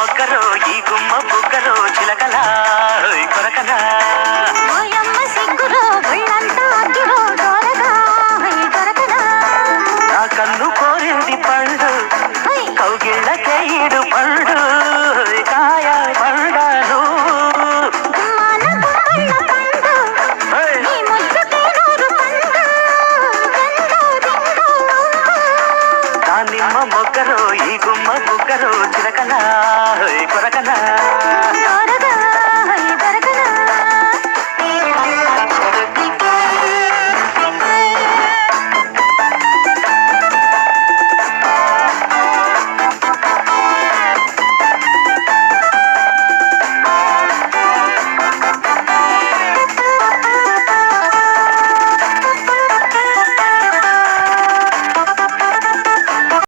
మొగ్గరో ఈ గుమ్మ బుగ్గరో చిలకలా కొరకనా ఓయమ్మ సిగ్గురో ఒళ్ళంతా అగ్గిరో దొరగా దొరకనా నా కన్ను కోరింది పండు కౌగిళ్ళకే ఈడు పండు కాయ పండాను గుమ్మాన గుమ్మళ్ళ పండు నీ ముద్దుకే నూరు పండు గండు దిండు దానిమ్మ మొగ్గరో ఈ గుమ్మ బుగ్గరో చిలకలా కొరకనా దొరగా